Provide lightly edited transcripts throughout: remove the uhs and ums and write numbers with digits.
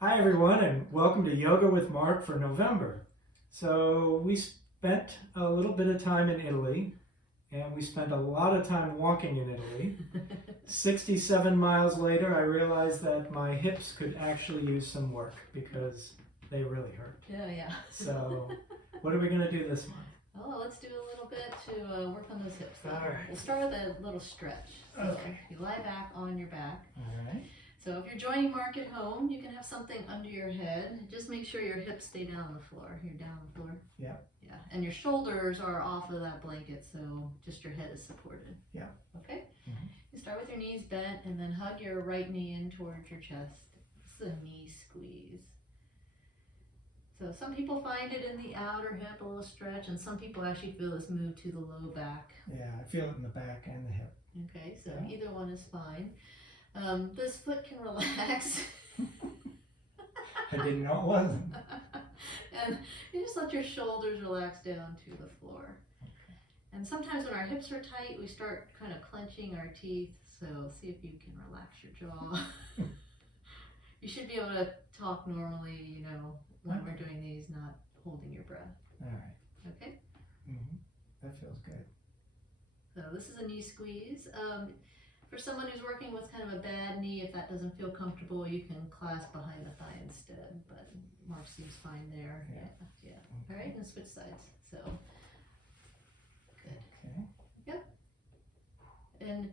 Hi everyone and welcome to Yoga with Mark for November. So we spent a little bit of time in Italy and we spent a lot of time walking in Italy. 67 miles later I realized that my hips could actually use some work because they really hurt. Yeah. So what are we going to do this month? Oh, let's do a little bit to work on those hips. All right. We'll start with a little stretch. So Okay. you lie back on your back. All right. So if you're joining Mark at home, you can have something under your head. Just make sure your hips stay down on the floor. You're down on the floor. Yeah. Yeah. And your shoulders are off of that blanket, so just your head is supported. Yeah. Okay? Mm-hmm. You start with your knees bent and then hug your right knee in towards your chest. This is a knee squeeze. So some people find it in the outer hip, a little stretch, and some people actually feel this move to the low back. Yeah, I feel it in the back and the hip. Okay, so Yeah. either one is fine. This foot can relax. I didn't know it wasn't. And you just let your shoulders relax down to the floor. Okay. And sometimes when our hips are tight, we start kind of clenching our teeth. So see if you can relax your jaw. You should be able to talk normally, when we're doing these, not holding your breath. All right. Okay? Mm-hmm. That feels good. So this is a knee squeeze. For someone who's working with kind of a bad knee, if that doesn't feel comfortable, you can clasp behind the thigh instead. But Mark seems fine there. Yeah. Yeah. Okay. All right, and switch sides. So good. Okay. Yep. And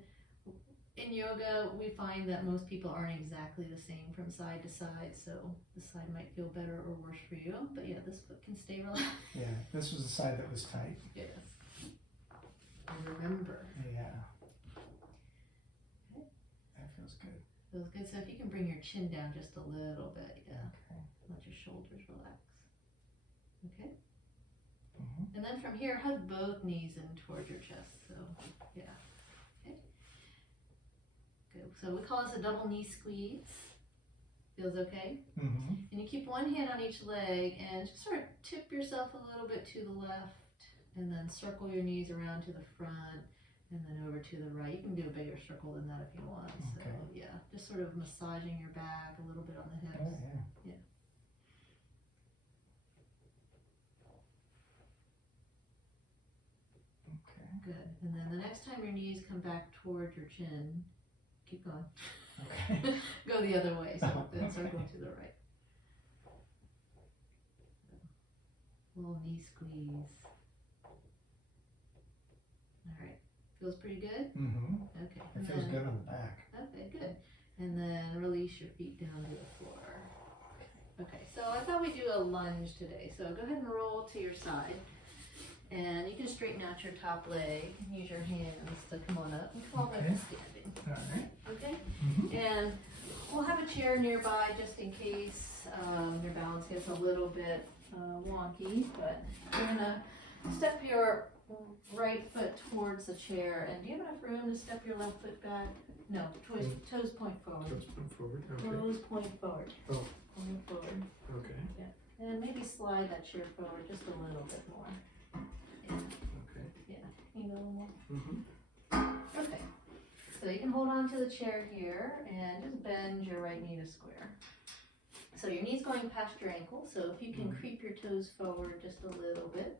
in yoga, we find that most people aren't exactly the same from side to side. So this side might feel better or worse for you. But yeah, this foot can stay relaxed. Yeah, this was the side that was tight. Yes. And remember. Yeah. That feels good. Feels good. So if you can bring your chin down just a little bit, yeah. Okay. Let your shoulders relax. Okay. Mm-hmm. And then from here, hug both knees in towards your chest. So yeah. Okay. Good. So we call this a double knee squeeze. Feels okay? Mm-hmm. And you keep one hand on each leg and just sort of tip yourself a little bit to the left and then circle your knees around to the front and then over to the right. You can do a bigger circle than that if you want. Okay. So yeah, just sort of massaging your back a little bit on the hips. Oh, yeah. Okay. Good. And then the next time your knees come back towards your chin, keep going. Okay. Go the other way. So then Okay. circle to the right. Little knee squeeze. All right. Feels pretty good? Mm-hmm. Okay. It And feels then- good on the back. Okay, good. And then release your feet down to the floor. Okay, so I thought we'd do a lunge today. So go ahead and roll to your side. And you can straighten out your top leg and use your hands to come on up and come all the way up to standing. All right. Okay? Mm-hmm. And we'll have a chair nearby just in case your balance gets a little bit wonky. But you're going to step your right foot towards the chair. And do you have enough room to step your left foot back? No, toes point forward. Toes point forward. Okay. Toes point forward. Oh. Point forward. Okay. And maybe slide that chair forward just a little bit more. Yeah. Okay. Yeah. You know, a little more. Mm-hmm. Okay. So you can hold on to the chair here and just bend your right knee to square. So your knee's going past your ankle. So if you can Mhm. creep your toes forward just a little bit.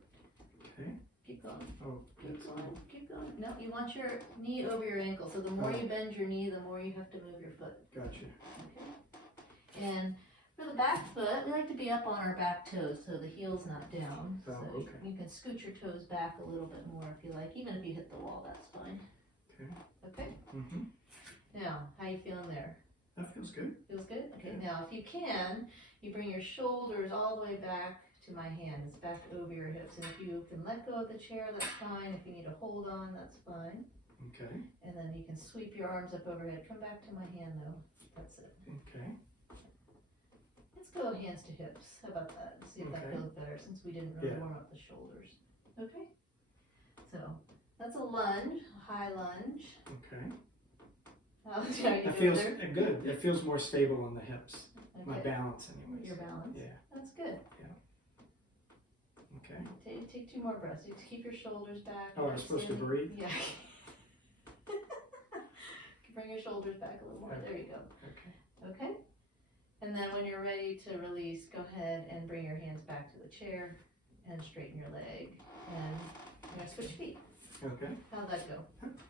Okay. Keep going. Oh, Keep going. Keep going. No, you want your knee over your ankle. So the more you bend your knee, the more you have to move your foot. gotcha. Okay. And for the back foot, we like to be up on our back toes so the heel's not down. Oh, So okay. you can scoot your toes back a little bit more if you like. Even if you hit the wall, that's fine. Okay. Okay. Mm-hmm. Now, how you feeling there? That feels good. Feels good? Okay. Yeah. Now, if you can, you bring your shoulders all the way back to my hands, back over your hips. And if you can let go of the chair, that's fine. If you need to hold on, that's fine. Okay. And then you can sweep your arms up overhead. Come back to my hand though. That's it. Okay. Let's go hands to hips. How about that? See if that Okay. feels better since we didn't really Yeah. warm up the shoulders. Okay? So that's a lunge, a high lunge. Okay. How you That doing feels there? good. It feels more stable on the hips. My Okay. balance, anyways. Your balance. Yeah. That's good. Okay. Take 2 more breaths. You keep your shoulders back. Oh, I'm supposed to Standing- breathe? Yeah. Bring your shoulders back a little more. There you go. Okay. Okay? And then when you're ready to release, go ahead and bring your hands back to the chair and straighten your leg. And you're gonna switch feet. Okay. How'd that go?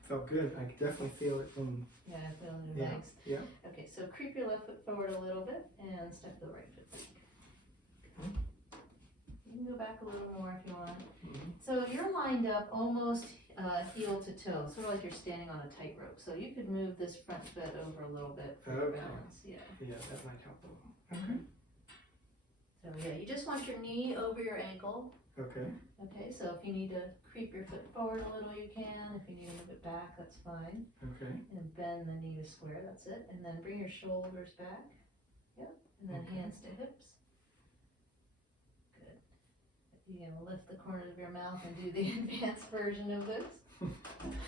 Felt good. I could definitely feel it in. Yeah, feel in your Yeah. legs. Yeah. Okay, so creep your left foot forward a little bit and step the right foot back. Okay. You can go back a little more if you want. Mhm. So you're lined up almost heel to toe, sort of like you're standing on a tightrope. So you could move this front foot over a little bit for your Okay. balance. Yeah. Yeah, that might help a little. Okay. So yeah, you just want your knee over your ankle. Okay. Okay, so if you need to creep your foot forward a little, you can. If you need to move it back, that's fine. Okay. And bend the knee to square, that's it. And then bring your shoulders back. Yep. And then Okay. hands to hips. Good. You're gonna lift the corners of your mouth and do the advanced version of this.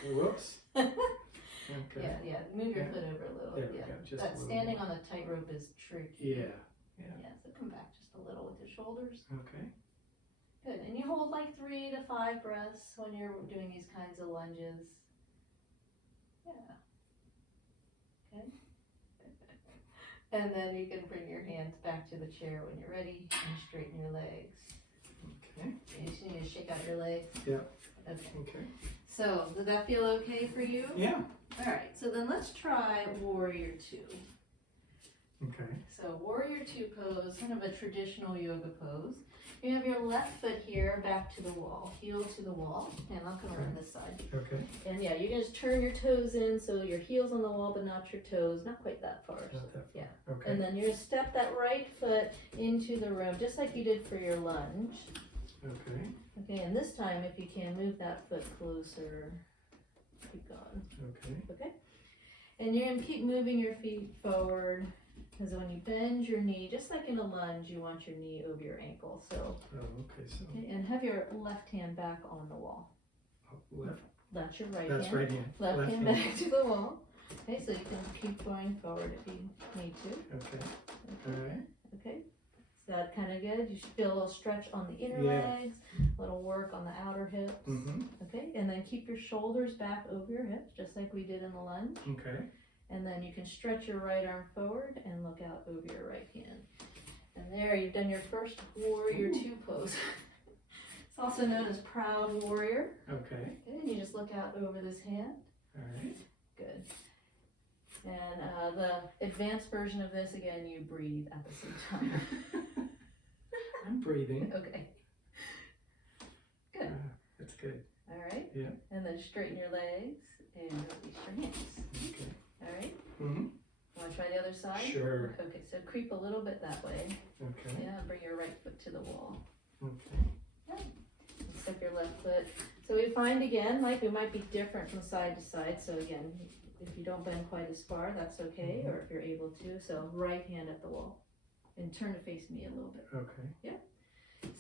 Whoops. Okay. Yeah, move your Yeah. foot over a little. There we Yeah. go. Just a That little standing more. on a tightrope is tricky. Yeah. Yeah. Yeah, so come back just a little with your shoulders. Okay. Good, and you hold like 3 to 5 breaths when you're doing these kinds of lunges. Yeah. Okay. And then you can bring your hands back to the chair when you're ready and straighten your legs. Okay. You just need to shake out your legs. Yeah. Okay. Okay. So, did that feel okay for you? Yeah. Alright, so then let's try Warrior 2. Okay. So Warrior 2 pose, kind of a traditional yoga pose. You have your left foot here back to the wall, heel to the wall, and I'll come around this side. Okay. And yeah, you're gonna just turn your toes in, so your heel's on the wall, but not your toes, not quite that far. Not that far. Yeah. Okay. And then you're gonna step that right foot into the room, just like you did for your lunge. Okay. Okay, and this time, if you can, move that foot closer. Keep going. Okay. Okay? And you're gonna keep moving your feet forward, because when you bend your knee, just like in a lunge, you want your knee over your ankle. So, Oh, okay. So okay, and have your left hand back on the wall. left. That's your right That's hand. right hand. Left hand back to the wall. Okay, so you can keep going forward if you need to. Okay. Okay. All right. Okay. Is that kind of good? You should feel a little stretch on the inner Yeah. legs, a little work on the outer hips. Mm-hmm. Okay, and then keep your shoulders back over your hips, just like we did in the lunge. Okay. And then you can stretch your right arm forward and look out over your right hand. And there, you've done your first Warrior 2 pose. It's also known as Proud Warrior. Okay. Okay, and you just look out over this hand. All right. Good. And the advanced version of this, again, you breathe at the same time. I'm breathing. Okay. Good. That's good. All right. Yeah. And then straighten your legs and release your hands. Okay. All right. Mm-hmm. Want to try the other side? Sure. Okay, so creep a little bit that way. Okay. Yeah, and bring your right foot to the wall. Okay. Step your left foot. So we find again, like we might be different from side to side. So again, if you don't bend quite as far, that's okay, or if you're able to. So right hand at the wall. And turn to face me a little bit. Okay.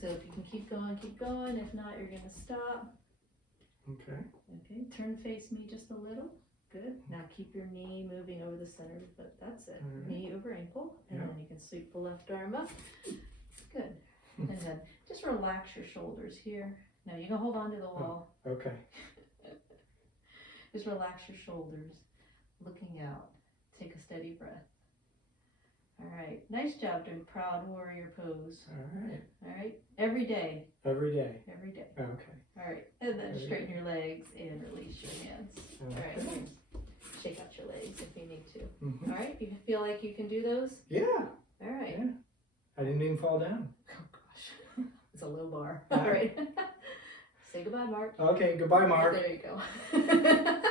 So if you can keep going, keep going. If not, you're gonna stop. Okay. Okay, turn to face me just a little. Good. Now keep your knee moving over the center of the foot. That's it. All right. Knee over ankle. And Yeah. then you can sweep the left arm up. Good. And then just relax your shoulders here. Now you can hold on to the wall. Okay. Just relax your shoulders, looking out. Take a steady breath. All right. Nice job doing Proud Warrior pose. All right. All right. Every day. Every day. Every day. Okay. All right. And then Very straighten your legs and release your hands. All right. Okay. Shake out your legs if you need to. Mm-hmm. All right. You feel like you can do those? Yeah. All right. Yeah. I didn't even fall down. Oh gosh. It's a low bar. All right. Say goodbye, Mark. Okay. Goodbye, Mark. There you go.